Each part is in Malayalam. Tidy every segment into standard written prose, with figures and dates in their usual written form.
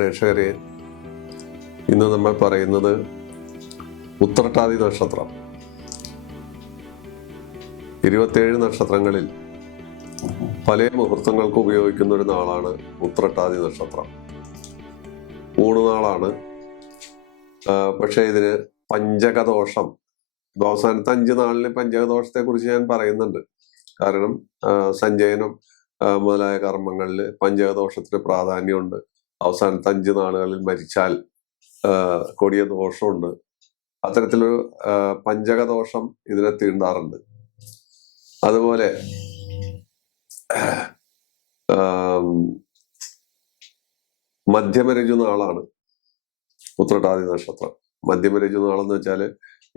പ്രേക്ഷകരെ, ഇന്ന് നമ്മൾ പറയുന്നത് ഉത്രട്ടാതി നക്ഷത്രം. 27 നക്ഷത്രങ്ങളിൽ പല മുഹൂർത്തങ്ങൾക്ക് ഉപയോഗിക്കുന്ന ഒരു നാളാണ് ഉത്രട്ടാതി നക്ഷത്രം. ഊണുനാളാണ്. പക്ഷെ ഇതിന് പഞ്ചകദോഷം, അവസാനത്തെ 5 നാളിന് പഞ്ചകദോഷത്തെ കുറിച്ച് ഞാൻ പറയുന്നുണ്ട്. കാരണം സഞ്ചയനം മുതലായ കർമ്മങ്ങളിൽ പഞ്ചകദോഷത്തിന് പ്രാധാന്യമുണ്ട്. അവസാനത്തെ 5 നാളുകളിൽ മരിച്ചാൽ കൊടിയ ദോഷമുണ്ട്. അത്തരത്തിലൊരു പഞ്ചകദോഷം ഇതിനെ തീണ്ടാറുണ്ട്. അതുപോലെ മധ്യമരജു നാളാണ് ഉത്രട്ടാതി നക്ഷത്രം. മധ്യമരജു നാളെന്ന് വെച്ചാൽ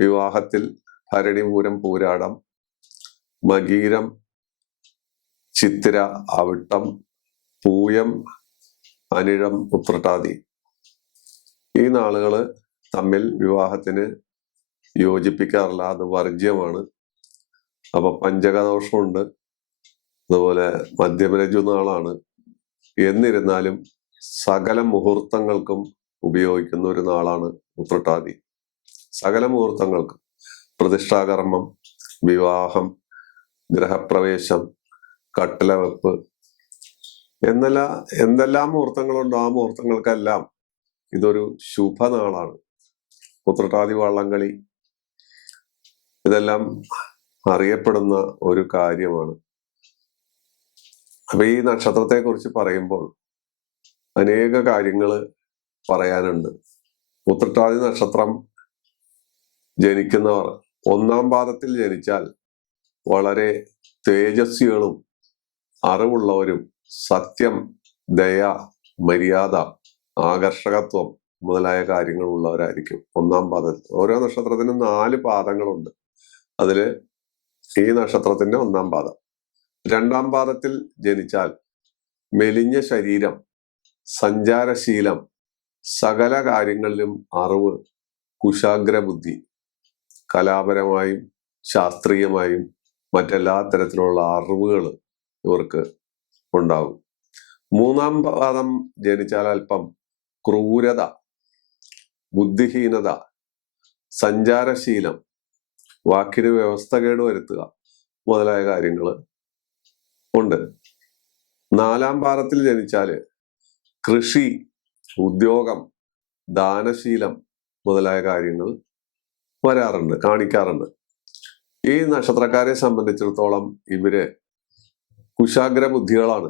വിവാഹത്തിൽ ഭരണി, മൂലം, പൂരാടം, മകീരം, ചിത്തിര, അവിട്ടം, പൂയം, അനിഴം, ഉത്രട്ടാതി ഈ നാളുകള് തമ്മിൽ വിവാഹത്തിന് യോജിപ്പിക്കാറില്ല. അത് വർജ്യമാണ്. അപ്പൊ പഞ്ചകദോഷമുണ്ട്. അതുപോലെ മധ്യമരജു നാളാണ്. എന്നിരുന്നാലും സകല മുഹൂർത്തങ്ങൾക്കും ഉപയോഗിക്കുന്ന ഒരു നാളാണ് ഉത്രട്ടാതി. സകല മുഹൂർത്തങ്ങൾക്കും പ്രതിഷ്ഠാകർമ്മം, വിവാഹം, ഗ്രഹപ്രവേശം, കട്ടിലവെപ്പ് എന്തെല്ലാം മുഹൂർത്തങ്ങളുണ്ടോ ആ മുഹൂർത്തങ്ങൾക്കെല്ലാം ഇതൊരു ശുഭനാളാണ്. ഉത്രട്ടാതി വള്ളംകളി ഇതെല്ലാം അറിയപ്പെടുന്ന ഒരു കാര്യമാണ്. അപ്പൊ ഈ നക്ഷത്രത്തെ കുറിച്ച് പറയുമ്പോൾ അനേക കാര്യങ്ങൾ പറയാനുണ്ട്. ഉത്രട്ടാതി നക്ഷത്രം ജനിക്കുന്നവർ 1-ാം പാദത്തിൽ ജനിച്ചാൽ വളരെ തേജസ്വികളും അറിവുള്ളവരും സത്യം, ദയ, മര്യാദ, ആകർഷകത്വം മുതലായ കാര്യങ്ങൾ ഉള്ളവരായിരിക്കും 1-ാം പാദത്തിൽ. ഓരോ നക്ഷത്രത്തിനും 4 പാദങ്ങളുണ്ട്. അതില് ഈ നക്ഷത്രത്തിന്റെ 1-ാം പാദം. 2-ാം പാദത്തിൽ ജനിച്ചാൽ മെലിഞ്ഞ ശരീരം, സഞ്ചാരശീലം, സകല കാര്യങ്ങളിലും അറിവ്, കുശാഗ്ര ബുദ്ധി, കലാപരമായും ശാസ്ത്രീയമായും മറ്റെല്ലാ തരത്തിലുള്ള അറിവുകൾ ഇവർക്ക് ഉണ്ടാകും. 3-ാം പാദം ജനിച്ചാൽ അല്പം ക്രൂരത, ബുദ്ധിഹീനത, സഞ്ചാരശീലം, വാക്കിന് വ്യവസ്ഥകേട് വരുത്തുക മുതലായ കാര്യങ്ങൾ ഉണ്ട്. 4-ാം പാദത്തിൽ ജനിച്ചാല് കൃഷി, ഉദ്യോഗം, ദാനശീലം മുതലായ കാര്യങ്ങൾ കാണിക്കാറുണ്ട്. ഈ നക്ഷത്രക്കാരെ സംബന്ധിച്ചിടത്തോളം ഇവര് കുശാഗ്ര ബുദ്ധികളാണ്.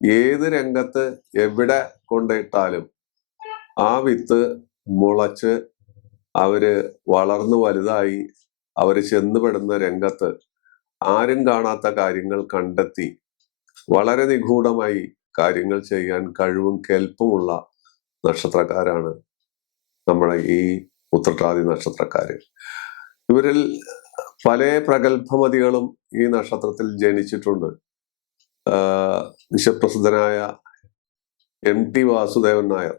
ഏത് രംഗത്ത് എവിടെ കൊണ്ടിട്ടാലും ആ വിത്ത് മുളച്ച് അവര് വളർന്നു വലുതായി അവര് ചെന്നുപെടുന്ന രംഗത്ത് ആരും കാണാത്ത കാര്യങ്ങൾ കണ്ടെത്തി വളരെ നിഗൂഢമായി കാര്യങ്ങൾ ചെയ്യാൻ കഴിവും കെൽപ്പുമുള്ള നക്ഷത്രക്കാരാണ് നമ്മുടെ ഈ ഉത്രട്ടാതി നക്ഷത്രക്കാര്. ഇവരിൽ പല പ്രഗത്ഭമതികളും ഈ നക്ഷത്രത്തിൽ ജനിച്ചിട്ടുണ്ട്. വിശ്വപ്രസിദ്ധനായ MT വാസുദേവൻ നായർ,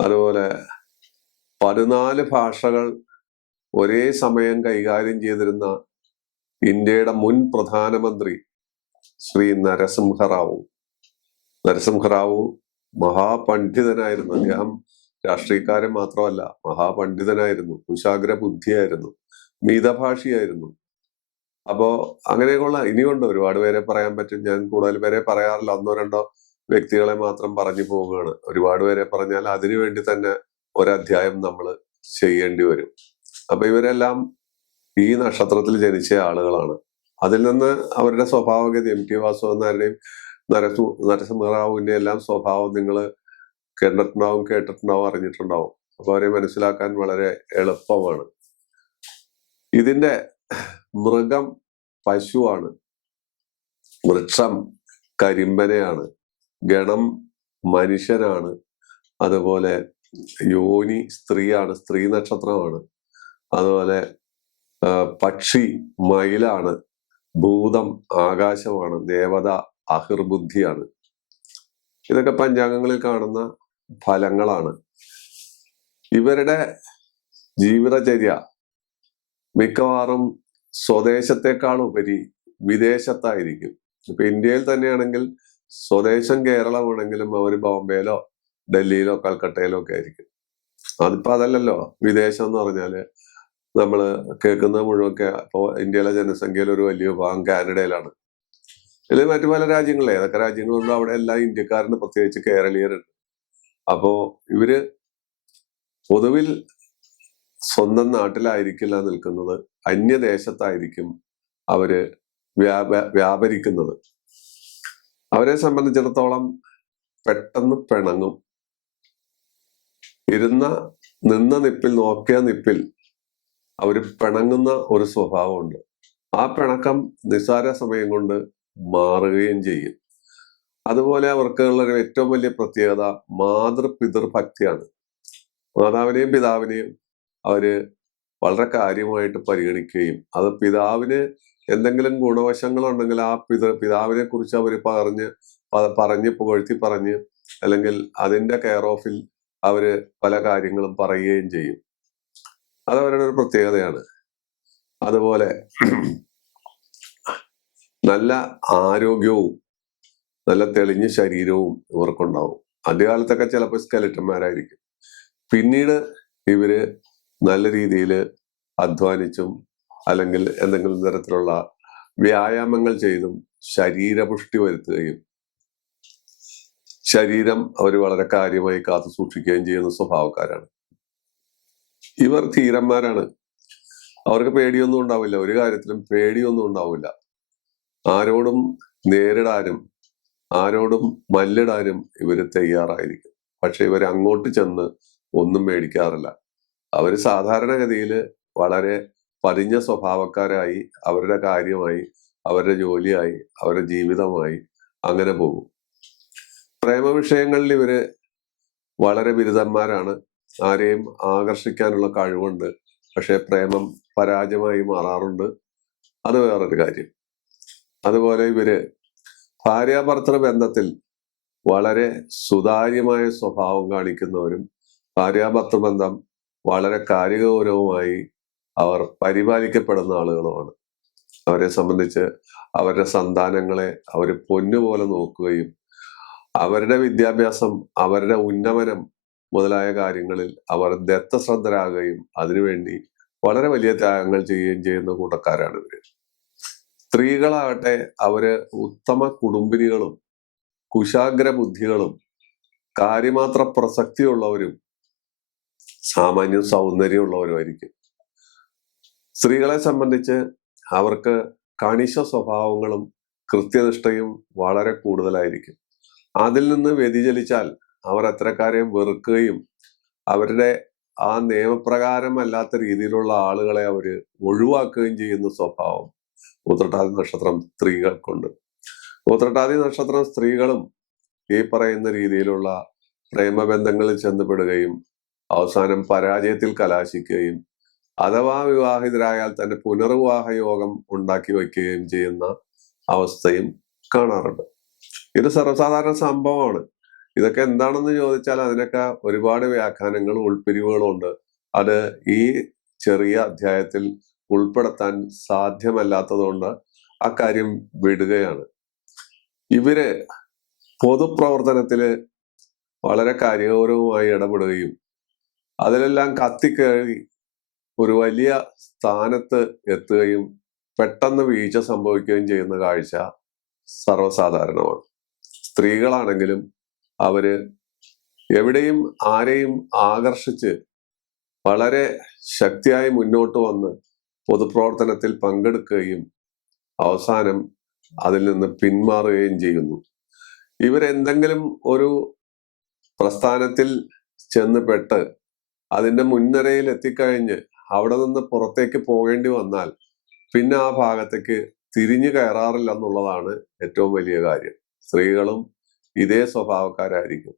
അതുപോലെ 14 ഭാഷകൾ ഒരേ സമയം കൈകാര്യം ചെയ്തിരുന്ന ഇന്ത്യയുടെ മുൻ പ്രധാനമന്ത്രി ശ്രീ നരസിംഹറാവു മഹാപണ്ഡിതനായിരുന്നു. അദ്ദേഹം രാഷ്ട്രീയക്കാരൻ മാത്രമല്ല, മഹാപണ്ഡിതനായിരുന്നു, കുശാഗ്ര ബുദ്ധിയായിരുന്നു, മിതഭാഷിയായിരുന്നു. അപ്പോ അങ്ങനെയൊക്കെയുള്ള ഇനിയുണ്ട്, ഒരുപാട് പേരെ പറയാൻ പറ്റും. ഞാൻ കൂടുതൽ പേരെ പറയാറില്ല, 1-2 വ്യക്തികളെ മാത്രം പറഞ്ഞു പോവുകയാണ്. ഒരുപാട് പേരെ പറഞ്ഞാൽ അതിനു വേണ്ടി തന്നെ ഒരധ്യായം നമ്മൾ ചെയ്യേണ്ടി വരും. അപ്പൊ ഇവരെല്ലാം ഈ നക്ഷത്രത്തിൽ ജനിച്ച ആളുകളാണ്. അതിൽ നിന്ന് അവരുടെ സ്വഭാവഗതി, MT വാസുദേവൻ നരസിംഹറാവുവിന്റെ എല്ലാം സ്വഭാവം നിങ്ങൾ കേട്ടിട്ടുണ്ടാവും, അറിഞ്ഞിട്ടുണ്ടാവും. അപ്പൊ അവരെ മനസ്സിലാക്കാൻ വളരെ എളുപ്പമാണ്. ഇതിന്റെ മൃഗം പശുവാണ്, വൃക്ഷം കരിമ്പനയാണ്, ഗണം മനുഷ്യനാണ്, അതുപോലെ യോനി സ്ത്രീയാണ്, സ്ത്രീ നക്ഷത്രമാണ്, അതുപോലെ പക്ഷി മയിലാണ്, ഭൂതം ആകാശമാണ്, ദേവത അഹിർബുദ്ധിയാണ്. ഇതൊക്കെ പഞ്ചാംഗങ്ങളിൽ കാണുന്ന ഫലങ്ങളാണ്. ഇവരുടെ ജീവിതചര്യ മിക്കവാറും സ്വദേശത്തെക്കാൾ ഉപരി വിദേശത്തായിരിക്കും. ഇപ്പൊ ഇന്ത്യയിൽ തന്നെയാണെങ്കിൽ സ്വദേശം കേരളമാണെങ്കിലും അവർ ബോംബെയിലോ ഡൽഹിയിലോ കൽക്കട്ടയിലോ ഒക്കെ ആയിരിക്കും. അതിപ്പോ അതല്ലല്ലോ. വിദേശം എന്ന് പറഞ്ഞാല് നമ്മള് കേൾക്കുന്നത് മുഴുവൻ ഇപ്പോ ഇന്ത്യയിലെ ജനസംഖ്യയിൽ ഒരു വലിയ വിഭാഗം കാനഡയിലാണ്. അല്ലെങ്കിൽ മറ്റു പല രാജ്യങ്ങളിൽ ഏതൊക്കെ രാജ്യങ്ങളുണ്ടോ അവിടെ എല്ലാം ഇന്ത്യക്കാരന്, പ്രത്യേകിച്ച് കേരളീയരുണ്ട്. അപ്പോ ഇവര് പൊതുവിൽ സ്വന്തം നാട്ടിലായിരിക്കില്ല നിൽക്കുന്നത്, അന്യദേശത്തായിരിക്കും അവര് വ്യാപരിക്കുന്നത്. അവരെ സംബന്ധിച്ചിടത്തോളം പെട്ടെന്ന് പിണങ്ങും. നിന്ന നിപ്പിൽ, നോക്കിയ നിപ്പിൽ അവര് പിണങ്ങുന്ന ഒരു സ്വഭാവമുണ്ട്. ആ പിണക്കം നിസ്സാര സമയം കൊണ്ട് മാറുകയും ചെയ്യും. അതുപോലെ അവർക്കുള്ള ഏറ്റവും വലിയ പ്രത്യേകത മാതൃപിതൃ ഭക്തിയാണ്. മാതാവിനെയും പിതാവിനെയും അവര് വളരെ കാര്യമായിട്ട് പരിഗണിക്കുകയും അത് പിതാവിന് എന്തെങ്കിലും ഗുണവശങ്ങളുണ്ടെങ്കിൽ ആ പിതാവിനെ കുറിച്ച് അവർ പറഞ്ഞ് പുകഴ്ത്തി പറഞ്ഞ് അല്ലെങ്കിൽ അതിന്റെ കെയർ ഓഫിൽ അവര് പല കാര്യങ്ങളും പറയുകയും ചെയ്യും. അതവരുടെ ഒരു പ്രത്യേകതയാണ്. അതുപോലെ നല്ല ആരോഗ്യവും നല്ല തെളിഞ്ഞ ശരീരവും ഇവർക്കുണ്ടാവും. ആദ്യകാലത്തൊക്കെ ചിലപ്പോൾ സ്കെലറ്റന്മാരായിരിക്കും. പിന്നീട് ഇവര് നല്ല രീതിയിൽ അധ്വാനിച്ചും അല്ലെങ്കിൽ എന്തെങ്കിലും തരത്തിലുള്ള വ്യായാമങ്ങൾ ചെയ്തും ശരീരപുഷ്ടി വരുത്തുകയും ശരീരം അവർ വളരെ കാര്യമായി കാത്തു സൂക്ഷിക്കുകയും ചെയ്യുന്ന സ്വഭാവക്കാരാണ്. ഇവർ ധീരന്മാരാണ്. അവർക്ക് പേടിയൊന്നും ഉണ്ടാവില്ല. ഒരു കാര്യത്തിലും പേടിയൊന്നും ഉണ്ടാവില്ല. ആരോടും നേരിടാനും ആരോടും മല്ലിടാനും ഇവര് തയ്യാറായിരിക്കും. പക്ഷെ ഇവർ അങ്ങോട്ട് ചെന്ന് ഒന്നും മേടിക്കാറില്ല. അവര് സാധാരണഗതിയിൽ വളരെ പതിഞ്ഞ സ്വഭാവക്കാരായി അവരുടെ കാര്യമായി, അവരുടെ ജോലിയായി, അവരുടെ ജീവിതമായി അങ്ങനെ പോകും. പ്രേമ വിഷയങ്ങളിൽ ഇവര് വളരെ ബിരുദന്മാരാണ്. ആരെയും ആകർഷിക്കാനുള്ള കഴിവുണ്ട്. പക്ഷെ പ്രേമം പരാജയമായി മാറാറുണ്ട്. അത് വേറൊരു കാര്യം. അതുപോലെ ഇവര് ഭാര്യാഭർത്തൃ ബന്ധത്തിൽ വളരെ സുതാര്യമായ സ്വഭാവം കാണിക്കുന്നവരും ഭാര്യാഭർത്തൃ ബന്ധം വളരെ കാര്യഗൗരവമായി അവർ പരിപാലിക്കപ്പെടുന്ന ആളുകളുമാണ്. അവരെ സംബന്ധിച്ച് അവരുടെ സന്താനങ്ങളെ അവർ പൊന്നുപോലെ നോക്കുകയും അവരുടെ വിദ്യാഭ്യാസം, അവരുടെ ഉന്നമനം മുതലായ കാര്യങ്ങളിൽ അവർ ദത്തശ്രദ്ധരാകുകയും അതിനുവേണ്ടി വളരെ വലിയ ത്യാഗങ്ങൾ ചെയ്യുകയും ചെയ്യുന്ന കൂട്ടക്കാരാണ് ഇവര്. സ്ത്രീകളാകട്ടെ അവര് ഉത്തമ കുടുംബിനികളും കുശാഗ്ര ബുദ്ധികളും കാര്യമാത്ര പ്രസക്തിയുള്ളവരും സാമാന്യം സൗന്ദര്യമുള്ളവരുമായിരിക്കും. സ്ത്രീകളെ സംബന്ധിച്ച് അവർക്ക് കണിശ സ്വഭാവങ്ങളും കൃത്യനിഷ്ഠയും വളരെ കൂടുതലായിരിക്കും. അതിൽ നിന്ന് വ്യതിചലിച്ചാൽ അവർ അത്തരക്കാരെയും വെറുക്കുകയും അവരുടെ ആ നിയമപ്രകാരം അല്ലാത്ത രീതിയിലുള്ള ആളുകളെ അവര് ഒഴിവാക്കുകയും ചെയ്യുന്ന സ്വഭാവം ഉത്രട്ടാതി നക്ഷത്രം സ്ത്രീകൾക്കുണ്ട്. ഉത്രട്ടാതി നക്ഷത്രം സ്ത്രീകളും ഈ പറയുന്ന രീതിയിലുള്ള പ്രേമബന്ധങ്ങളിൽ ചെന്നപ്പെടുകയും അവസാനം പരാജയത്തിൽ കലാശിക്കുകയും അഥവാ വിവാഹിതരായാൽ തന്നെ പുനർവിവാഹ യോഗം ഉണ്ടാക്കി വയ്ക്കുകയും ചെയ്യുന്ന അവസ്ഥയും കാണാറുണ്ട്. ഇത് സർവ്വസാധാരണ സംഭവമാണ്. ഇതൊക്കെ എന്താണെന്ന് ചോദിച്ചാൽ അതിനൊക്കെ ഒരുപാട് വ്യാഖ്യാനങ്ങളും ഉൾപ്പിരിവുകളും ഉണ്ട്. അത് ഈ ചെറിയ അധ്യായത്തിൽ ഉൾപ്പെടുത്താൻ സാധ്യമല്ലാത്തതുകൊണ്ട് അക്കാര്യം വിടുകയാണ്. ഇവര് പൊതുപ്രവർത്തനത്തില് വളരെ കാര്യഗൗരവമായി ഇടപെടുകയും അതിലെല്ലാം കത്തിക്കയറി ഒരു വലിയ സ്ഥാനത്ത് എത്തുകയും പെട്ടെന്ന് വീഴ്ച സംഭവിക്കുകയും ചെയ്യുന്ന കാഴ്ച സർവ്വസാധാരണമാണ്. സ്ത്രീകളാണെങ്കിലും അവര് എവിടെയും ആരെയും ആകർഷിച്ച് വളരെ ശക്തിയായി മുന്നോട്ട് വന്ന് പൊതുപ്രവർത്തനത്തിൽ പങ്കെടുക്കുകയും അവസാനം അതിൽ നിന്ന് പിന്മാറുകയും ചെയ്യുന്നു. ഇവരെന്തെങ്കിലും ഒരു പ്രസ്ഥാനത്തിൽ ചെന്ന് അതിന്റെ മുൻനിരയിൽ എത്തിക്കഴിഞ്ഞ് അവിടെ നിന്ന് പുറത്തേക്ക് പോകേണ്ടി വന്നാൽ പിന്നെ ആ ഭാഗത്തേക്ക് തിരിഞ്ഞു കയറാറില്ല എന്നുള്ളതാണ് ഏറ്റവും വലിയ കാര്യം. സ്ത്രീകളും ഇതേ സ്വഭാവക്കാരായിരിക്കും.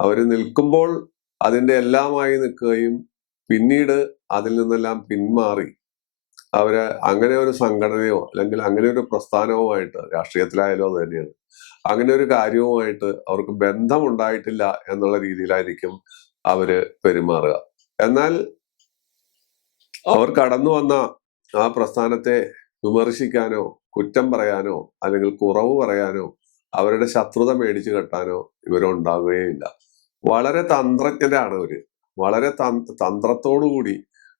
അവര് നിൽക്കുമ്പോൾ അതിന്റെ എല്ലാമായി നിൽക്കുകയും പിന്നീട് അതിൽ നിന്നെല്ലാം പിന്മാറി അവര് അങ്ങനെ ഒരു സംഘടനയോ അല്ലെങ്കിൽ അങ്ങനെ ഒരു പ്രസ്ഥാനവുമായിട്ട്, രാഷ്ട്രീയത്തിലായാലും അത് തന്നെയാണ്, അങ്ങനെ ഒരു കാര്യവുമായിട്ട് അവർക്ക് ബന്ധമുണ്ടായിട്ടില്ല എന്നുള്ള രീതിയിലായിരിക്കും അവര് പെരുമാറുക. എന്നാൽ അവർ കടന്നു വന്ന ആ പ്രസ്ഥാനത്തെ വിമർശിക്കാനോ കുറ്റം പറയാനോ അല്ലെങ്കിൽ കുറവ് പറയാനോ അവരുടെ ശത്രുത മേടിച്ചു കെട്ടാനോ ഇവരുണ്ടാകുകയില്ല. വളരെ തന്ത്രജ്ഞരാണ് അവര്. വളരെ തന്ത്രത്തോടുകൂടി,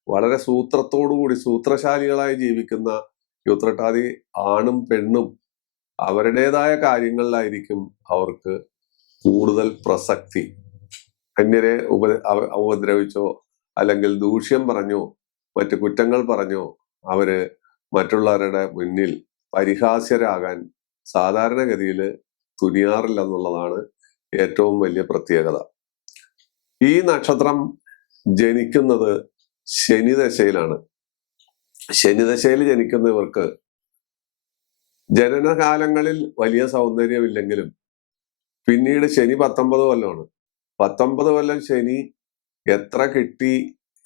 വളരെ സൂത്രത്തോടുകൂടി സൂത്രശാലികളായി ജീവിക്കുന്ന ഈ ഉത്രട്ടാതി ആണും പെണ്ണും അവരുടേതായ കാര്യങ്ങളിലായിരിക്കും അവർക്ക് കൂടുതൽ പ്രസക്തി. അന്യരെ ഉപദ്രവിച്ചോ അല്ലെങ്കിൽ ദൂഷ്യം പറഞ്ഞോ മറ്റു കുറ്റങ്ങൾ പറഞ്ഞോ അവര് മറ്റുള്ളവരുടെ മുന്നിൽ പരിഹാസ്യരാകാൻ സാധാരണഗതിയിൽ തുനിയാറില്ല എന്നുള്ളതാണ് ഏറ്റവും വലിയ പ്രത്യേകത. ഈ നക്ഷത്രം ജനിക്കുന്നത് ശനിദശയിലാണ്. ശനിദശയിൽ ജനിക്കുന്നവർക്ക് ജനനകാലങ്ങളിൽ വലിയ സൗന്ദര്യമില്ലെങ്കിലും പിന്നീട് ശനി 19 കൊല്ലമാണ്. 19 കൊല്ലം ശനി എത്ര കിട്ടി,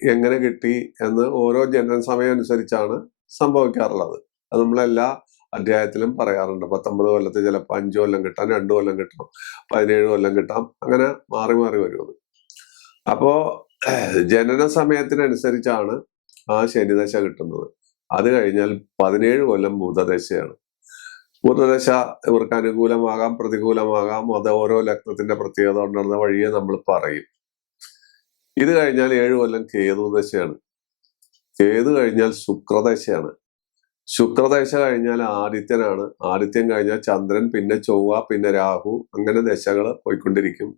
എങ്ങനെ കിട്ടി എന്ന് ഓരോ ജനന സമയം അനുസരിച്ചാണ് സംഭവിക്കാറുള്ളത്. അത് നമ്മളെല്ലാ അധ്യായത്തിലും പറയാറുണ്ട്. 19 കൊല്ലത്തിൽ ചിലപ്പോൾ 5 കൊല്ലം കിട്ടാം, 2 കൊല്ലം കിട്ടാം, 17 കൊല്ലം കിട്ടാം, അങ്ങനെ മാറി മാറി വരുന്നത്. അപ്പോ ജനന സമയത്തിനനുസരിച്ചാണ് ആ ശനിദശ കിട്ടുന്നത്. അത് കഴിഞ്ഞാൽ 17 കൊല്ലം ബുധദശയാണ്. ബുധദശ ഇവർക്ക് അനുകൂലമാകാം, പ്രതികൂലമാകാം. അത് ഓരോ ലഗ്നത്തിന്റെ പ്രത്യേകത കൊണ്ടുള്ള വഴിയെ നമ്മൾ പറയും. ഇത് കഴിഞ്ഞാൽ 7 കൊല്ലം കേതു ദശയാണ്. കേതു കഴിഞ്ഞാൽ ശുക്രദശയാണ്. ശുക്രദശ കഴിഞ്ഞാൽ ആദിത്യനാണ്. ആദിത്യൻ കഴിഞ്ഞാൽ ചന്ദ്രൻ, പിന്നെ ചൊവ്വ, പിന്നെ രാഹു, അങ്ങനെ ദശകൾ പോയിക്കൊണ്ടിരിക്കും.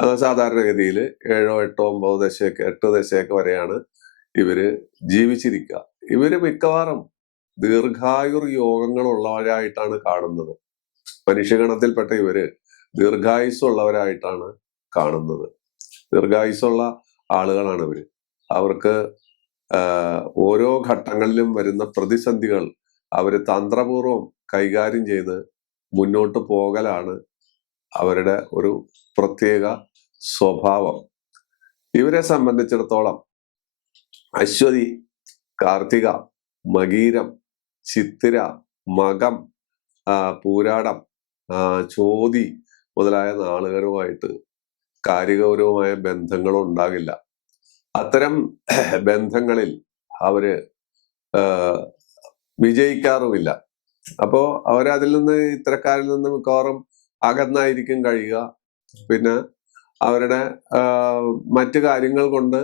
അത് സാധാരണഗതിയിൽ 7, 8, 9 ദശയൊക്കെ 8 ദശയൊക്കെ വരെയാണ് ഇവര് ജീവിച്ചിരിക്കുക. ഇവര് മിക്കവാറും ദീർഘായുർ യോഗങ്ങളുള്ളവരായിട്ടാണ് കാണുന്നത്. മനുഷ്യഗണത്തിൽപ്പെട്ട ഇവര് ദീർഘായുസ്സുള്ളവരായിട്ടാണ് കാണുന്നത്. ദീർഘായുസ്സുള്ള ആളുകളാണ് ഇവര്. അവർക്ക് ഓരോ ഘട്ടങ്ങളിലും വരുന്ന പ്രതിസന്ധികൾ അവര് തന്ത്രപൂർവം കൈകാര്യം ചെയ്ത് മുന്നോട്ട് പോകലാണ് അവരുടെ ഒരു പ്രത്യേക സ്വഭാവം. ഇവരെ സംബന്ധിച്ചിടത്തോളം അശ്വതി, കാർത്തിക, മകീരം, ചിത്തിര, മകം, പൂരാടം, ചോതി മുതലായ നാളുകളുമായിട്ട് കാര്യഗൗരവമായ ബന്ധങ്ങളും ഉണ്ടാകില്ല. അത്തരം ബന്ധങ്ങളിൽ അവര് വിജയിക്കാറുമില്ല. അപ്പോ അവരതിൽ നിന്ന്, ഇത്തരക്കാരിൽ നിന്ന് മിക്കവാറും അകന്നായിരിക്കും കഴിയുക. പിന്നെ അവരുടെ മറ്റു കാര്യങ്ങൾ കൊണ്ട്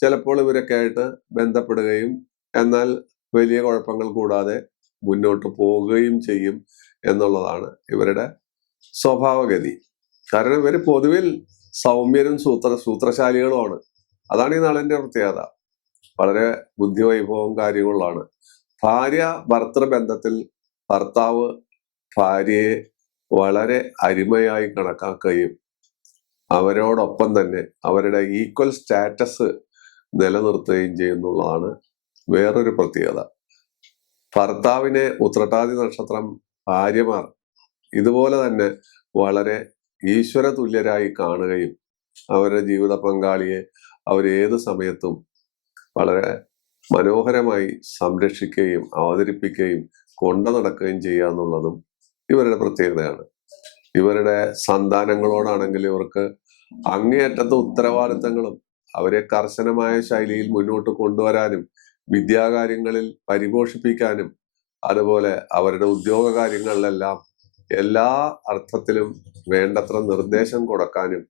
ചിലപ്പോൾ ഇവരൊക്കെ ആയിട്ട് ബന്ധപ്പെടുകയും എന്നാൽ വലിയ കുഴപ്പങ്ങൾ കൂടാതെ മുന്നോട്ട് പോവുകയും ചെയ്യും എന്നുള്ളതാണ് ഇവരുടെ സ്വഭാവഗതി. കാരണം ഇവര് പൊതുവിൽ സൗമ്യരും സൂത്രശാലികളുമാണ്. അതാണ് ഈ നാളിന്റെ പ്രത്യേകത. വളരെ ബുദ്ധിവൈഭവവും കാര്യങ്ങളുമാണ്. ഭാര്യ ഭർത്തൃ ബന്ധത്തിൽ ഭർത്താവ് ഭാര്യയെ വളരെ അരുമയായി കണക്കാക്കുകയും അവരോടൊപ്പം തന്നെ അവരുടെ ഈക്വൽ സ്റ്റാറ്റസ് നിലനിർത്തുകയും ചെയ്യുന്നുള്ളതാണ് വേറൊരു പ്രത്യേകത. ഭർത്താവിനെ ഉത്രട്ടാതി നക്ഷത്രം ഭാര്യമാർ ഇതുപോലെ തന്നെ വളരെ ഈശ്വര തുല്യരായി കാണുകയും അവരുടെ ജീവിത പങ്കാളിയെ അവരേത് സമയത്തും വളരെ മനോഹരമായി സംരക്ഷിക്കുകയും അവതരിപ്പിക്കുകയും കൊണ്ടു നടക്കുകയും ചെയ്യുക എന്നുള്ളതും ഇവരുടെ പ്രത്യേകതയാണ്. ഇവരുടെ സന്താനങ്ങളോടാണെങ്കിൽ ഇവർക്ക് അങ്ങേയറ്റത്തെ ഉത്തരവാദിത്തങ്ങളും അവരെ കർശനമായ ശൈലിയിൽ മുന്നോട്ട് കൊണ്ടുവരാനും വിദ്യാകാര്യങ്ങളിൽ പരിപോഷിപ്പിക്കാനും അതുപോലെ അവരുടെ ഉദ്യോഗ കാര്യങ്ങളിലെല്ലാം എല്ലാ അർത്ഥത്തിലും വേണ്ടത്ര നിർദ്ദേശം കൊടുക്കാനും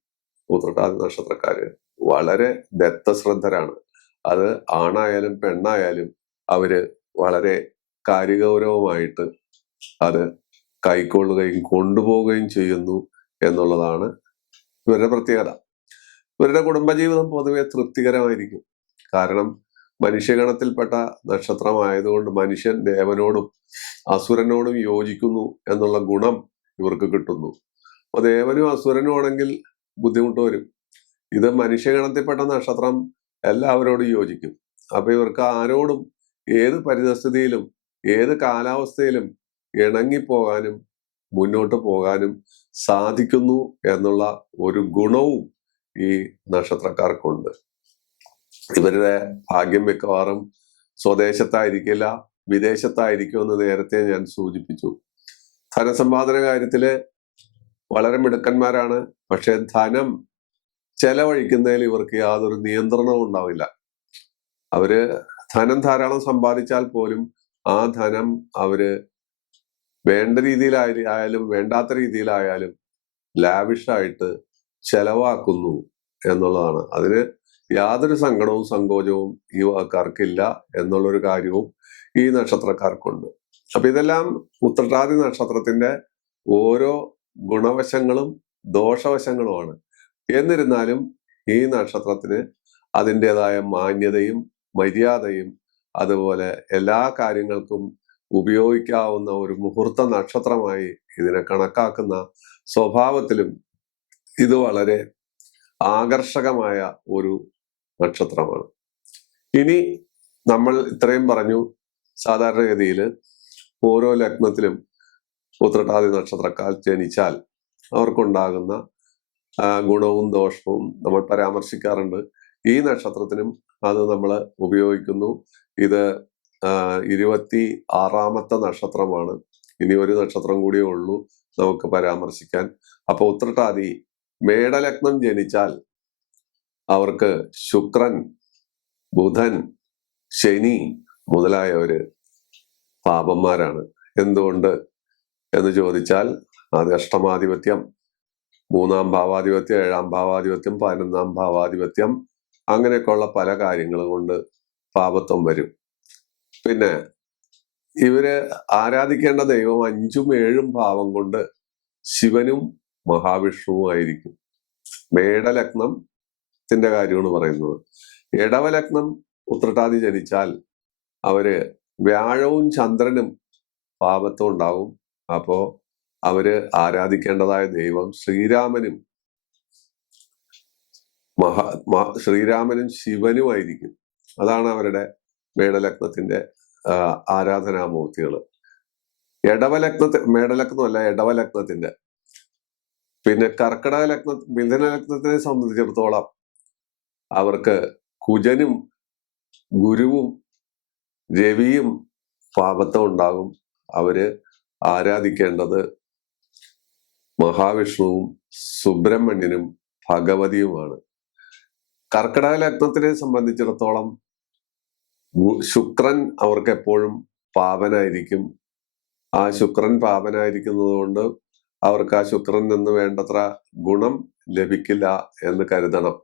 ഉത്രട്ടാതി നക്ഷത്രക്കാര് വളരെ ദത്തശ്രദ്ധരാണ്. അത് ആണായാലും പെണ്ണായാലും അവര് വളരെ കാര്യഗൗരവമായിട്ട് അത് കൈക്കൊള്ളുകയും കൊണ്ടുപോവുകയും ചെയ്യുന്നു എന്നുള്ളതാണ് ഇവരുടെ പ്രത്യേകത. ഇവരുടെ കുടുംബജീവിതം പൊതുവെ തൃപ്തികരമായിരിക്കും. കാരണം മനുഷ്യഗണത്തിൽപ്പെട്ട നക്ഷത്രമായതുകൊണ്ട് മനുഷ്യൻ ദേവനോടും അസുരനോടും യോജിക്കുന്നു എന്നുള്ള ഗുണം ഇവർക്ക് കിട്ടുന്നു. അപ്പൊ ദേവനും അസുരനും ആണെങ്കിൽ ബുദ്ധിമുട്ട് വരും. ഇത് മനുഷ്യഗണത്തിൽപ്പെട്ട നക്ഷത്രം എല്ലാവരോടും യോജിക്കും. അപ്പൊ ഇവർക്ക് ആരോടും ഏത് പരിതസ്ഥിതിയിലും ഏത് കാലാവസ്ഥയിലും ഇണങ്ങിപ്പോകാനും മുന്നോട്ട് പോകാനും സാധിക്കുന്നു എന്നുള്ള ഒരു ഗുണവും ഈ നക്ഷത്രക്കാർക്കുണ്ട്. ഇവരുടെ ഭാഗ്യം മിക്കവാറും സ്വദേശത്തായിരിക്കില്ല, വിദേശത്തായിരിക്കുമെന്ന് നേരത്തെ ഞാൻ സൂചിപ്പിച്ചു. ധനസമ്പാദന കാര്യത്തില് വളരെ മിടുക്കന്മാരാണ്. പക്ഷെ ധനം ചെലവഴിക്കുന്നതിൽ ഇവർക്ക് യാതൊരു നിയന്ത്രണവും ഉണ്ടാവില്ല. അവര് ധനം ധാരാളം സമ്പാദിച്ചാൽ പോലും ആ ധനം അവര് വേണ്ട രീതിയിലായാലും വേണ്ടാത്ത രീതിയിലായാലും ലാവിഷായിട്ട് ചെലവാക്കുന്നു എന്നുള്ളതാണ്. അതിന് യാതൊരു സങ്കടവും സങ്കോചവും ഈ വാക്കാർക്കില്ല എന്നുള്ളൊരു കാര്യവും ഈ നക്ഷത്രക്കാർക്കുണ്ട്. അപ്പൊ ഇതെല്ലാം ഉത്രട്ടാതി നക്ഷത്രത്തിന്റെ ഓരോ ഗുണവശങ്ങളും ദോഷവശങ്ങളുമാണ്. എന്നിരുന്നാലും ഈ നക്ഷത്രത്തിന് അതിൻ്റെതായ മാന്യതയും മര്യാദയും അതുപോലെ എല്ലാ കാര്യങ്ങൾക്കും ഉപയോഗിക്കാവുന്ന ഒരു മുഹൂർത്ത നക്ഷത്രമായി ഇതിനെ കണക്കാക്കുന്ന സ്വഭാവത്തിലും ഇത് വളരെ ആകർഷകമായ ഒരു നക്ഷത്രമാണ്. ഇനി നമ്മൾ ഇത്രയും പറഞ്ഞു. സാധാരണഗതിയിൽ ഓരോ ലഗ്നത്തിലും ഉത്രട്ടാതി നക്ഷത്രക്കാർ ജനിച്ചാൽ അവർക്കുണ്ടാകുന്ന ഗുണവും ദോഷവും നമ്മൾ പരാമർശിക്കാറുണ്ട്. ഈ നക്ഷത്രത്തിനും അത് നമ്മൾ ഉപയോഗിക്കുന്നു. ഇത് 26ാമത്തെ നക്ഷത്രമാണ്. ഇനി ഒരു നക്ഷത്രം കൂടിയേ ഉള്ളൂ നമുക്ക് പരാമർശിക്കാൻ. അപ്പൊ ഉത്രട്ടാതി മേടലഗ്നം ജനിച്ചാൽ അവർക്ക് ശുക്രൻ, ബുധൻ, ശനി മുതലായവര് പാപന്മാരാണ്. എന്തുകൊണ്ട് എന്ന് ചോദിച്ചാൽ അത് അഷ്ടമാധിപത്യം, 3ാം ഭാവാധിപത്യം, 7ാം ഭാവാധിപത്യം, 11ാം ഭാവാധിപത്യം, അങ്ങനെയൊക്കെയുള്ള പല കാര്യങ്ങൾ കൊണ്ട് പാപത്വം വരും. പിന്നെ ഇവര് ആരാധിക്കേണ്ട ദൈവം 5ഉം 7ഉം ഭാവം കൊണ്ട് ശിവനും മഹാവിഷ്ണുവും ആയിരിക്കും. മേടലഗ്നത്തിന്റെ കാര്യമാണ് പറയുന്നത്. ഇടവലഗ്നം ഉത്രട്ടാതി ജനിച്ചാൽ അവര് വ്യാഴവും ചന്ദ്രനും പാപത്വം ഉണ്ടാവും. അപ്പോ അവര് ആരാധിക്കേണ്ടതായ ദൈവം ശ്രീരാമനും ശ്രീരാമനും ശിവനുമായിരിക്കും. അതാണ് അവരുടെ മേടലഗ്നത്തിന്റെ ആരാധനാമൂർത്തികൾ. മേടലഗ്നമല്ല, ഇടവലഗ്നത്തിന്റെ. പിന്നെ കർക്കിടക ലഗ്ന മിഥുനലഗ്നത്തിനെ സംബന്ധിച്ചിടത്തോളം അവർക്ക് കുജനും ഗുരുവും രവിയും പാപത്വം ഉണ്ടാകും. അവര് ആരാധിക്കേണ്ടത് മഹാവിഷ്ണുവും സുബ്രഹ്മണ്യനും ഭഗവതിയുമാണ്. കർക്കിടക ലഗ്നത്തിനെ സംബന്ധിച്ചിടത്തോളം ശുക്രൻ അവർക്ക് എപ്പോഴും പാപനായിരിക്കും. ആ ശുക്രൻ പാപനായിരിക്കുന്നത് കൊണ്ട് അവർക്ക് ആ ശുക്രൻ നിന്ന് വേണ്ടത്ര ഗുണം ലഭിക്കില്ല എന്ന് കരുതണം.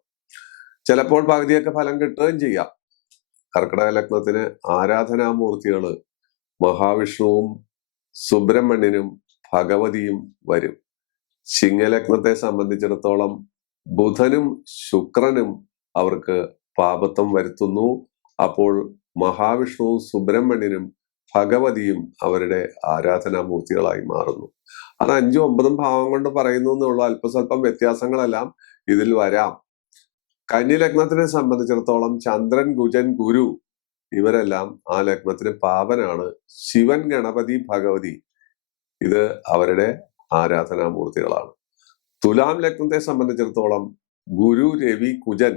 ചിലപ്പോൾ പകുതിയൊക്കെ ഫലം കിട്ടുകയും ചെയ്യാം. കർക്കിടക ലഗ്നത്തിന് ആരാധനാമൂർത്തികള് മഹാവിഷ്ണുവും സുബ്രഹ്മണ്യനും ഭഗവതിയും വരും. ചിങ്ങലഗ്നത്തെ സംബന്ധിച്ചിടത്തോളം ബുധനും ശുക്രനും അവർക്ക് പാപത്വം വരുത്തുന്നു. അപ്പോൾ മഹാവിഷ്ണുവും സുബ്രഹ്മണ്യനും ഭഗവതിയും അവരുടെ ആരാധനാമൂർത്തികളായി മാറുന്നു. അത് 5ഉം 9ഉം ഭാവം കൊണ്ട് പറയുന്നു എന്നുള്ള അല്പസ്വല്പം വ്യത്യാസങ്ങളെല്ലാം ഇതിൽ വരാം. കന്യലഗ്നത്തിനെ സംബന്ധിച്ചിടത്തോളം ചന്ദ്രൻ, കുജൻ, ഗുരു ഇവരെല്ലാം ആ ലഗ്നത്തിന് പാപനാണ്. ശിവൻ, ഗണപതി, ഭഗവതി ഇത് അവരുടെ ആരാധനാമൂർത്തികളാണ്. തുലാം ലഗ്നത്തെ സംബന്ധിച്ചിടത്തോളം ഗുരു, രവി, കുജൻ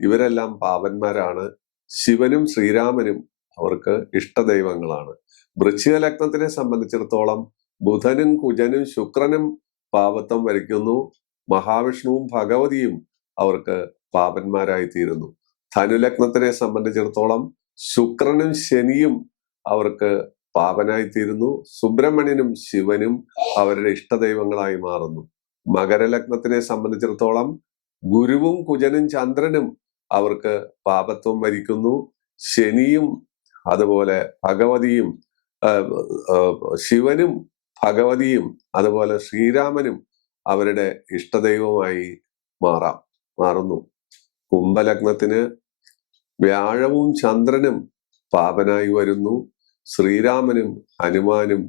ഇവരെല്ലാം പാപന്മാരാണ്. ശിവനും ശ്രീരാമനും അവർക്ക് ഇഷ്ടദൈവങ്ങളാണ്. വൃശ്ചിക ലഗ്നത്തിനെ സംബന്ധിച്ചിടത്തോളം ബുധനും കുജനും ശുക്രനും പാപത്വം വരിക്കുന്നു. മഹാവിഷ്ണുവും ഭഗവതിയും അവർക്ക് പാപന്മാരായി തീരുന്നു. ധനുലഗ്നത്തിനെ സംബന്ധിച്ചിടത്തോളം ശുക്രനും ശനിയും അവർക്ക് പാപനായി തീരുന്നു. സുബ്രഹ്മണ്യനും ശിവനും അവരുടെ ഇഷ്ടദൈവങ്ങളായി മാറുന്നു. മകരലഗ്നത്തിനെ സംബന്ധിച്ചിടത്തോളം ഗുരുവും കുജനും ചന്ദ്രനും അവർക്ക് പാപത്വം വരിക്കുന്നു. ശനിയും അതുപോലെ ഭഗവതിയും ശിവനും ഭഗവതിയും അതുപോലെ ശ്രീരാമനും അവരുടെ ഇഷ്ടദൈവമായി മാറുന്നു. കുംഭലഗ്നത്തിന് വ്യാഴവും ചന്ദ്രനും പാപനായി വരുന്നു. ശ്രീരാമനും ഹനുമാനും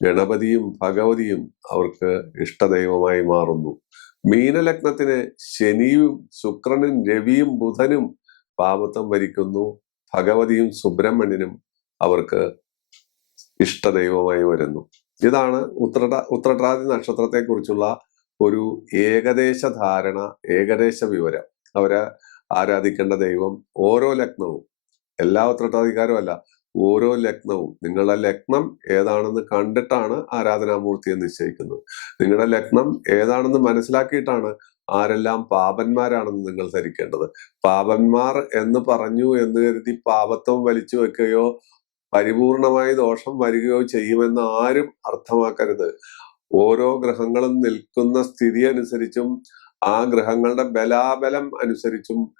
ഗണപതിയും ഭഗവതിയും അവർക്ക് ഇഷ്ടദൈവമായി മാറുന്നു. മീനലഗ്നത്തിന് ശനിയും ശുക്രനും രവിയും ബുധനും പാപത്വം വരിക്കുന്നു. ഭഗവതിയും സുബ്രഹ്മണ്യനും അവർക്ക് ഇഷ്ടദൈവമായി വരുന്നു. ഇതാണ് ഉത്രട്ടാതി നക്ഷത്രത്തെ കുറിച്ചുള്ള ഒരു ഏകദേശ ധാരണ, ഏകദേശ വിവരം. അവരെ ആരാധിക്കേണ്ട ദൈവം ഓരോ ലഗ്നവും, എല്ലാ ഉത്രട്ടാതിക്കാരും അല്ല, ഓരോ ലഗ്നവും നിങ്ങളുടെ ലഗ്നം ഏതാണെന്ന് കണ്ടിട്ടാണ് ആരാധനാമൂർത്തിയെ നിശ്ചയിക്കുന്നത്. നിങ്ങളുടെ ലഗ്നം ഏതാണെന്ന് മനസ്സിലാക്കിയിട്ടാണ് ആരെല്ലാം പാപന്മാരാണെന്ന് നിങ്ങൾ ധരിക്കേണ്ടത്. പാപന്മാർ എന്ന് പറഞ്ഞു എന്ന് കരുതി പാപത്വം വലിച്ചു വെക്കുകയോ പരിപൂർണമായി ദോഷം വരികയോ ചെയ്യുമെന്ന് ആരും അർത്ഥമാക്കരുത്. ഓരോ ഗ്രഹങ്ങളും നിൽക്കുന്ന സ്ഥിതി അനുസരിച്ചും ആ ഗ്രഹങ്ങളുടെ ബലാബലം അനുസരിച്ചും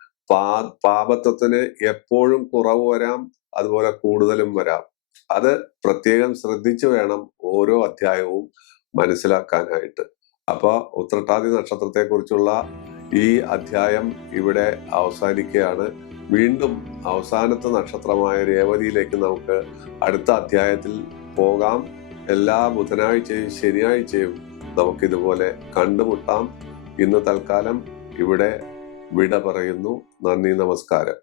പാപത്വത്തിന് എപ്പോഴും കുറവ് വരാം, അതുപോലെ കൂടുതലും വരാം. അത് പ്രത്യേകം ശ്രദ്ധിച്ചു വേണം ഓരോ അധ്യായവും മനസ്സിലാക്കാനായിട്ട്. അപ്പൊ ഉത്രട്ടാതി നക്ഷത്രത്തെ കുറിച്ചുള്ള ഈ അധ്യായം ഇവിടെ അവസാനിക്കുകയാണ്. വീണ്ടും അവസാനത്തെ നക്ഷത്രമായ രേവതിയിലേക്ക് നമുക്ക് അടുത്ത അധ്യായത്തിൽ പോകാം. എല്ലാ ബുധനാഴ്ചയും ശനിയാഴ്ചയും നമുക്കിതുപോലെ കണ്ടുമുട്ടാം. ഇന്ന് തൽക്കാലം ഇവിടെ വിട പറയുന്നു. നന്ദി, നമസ്കാരം.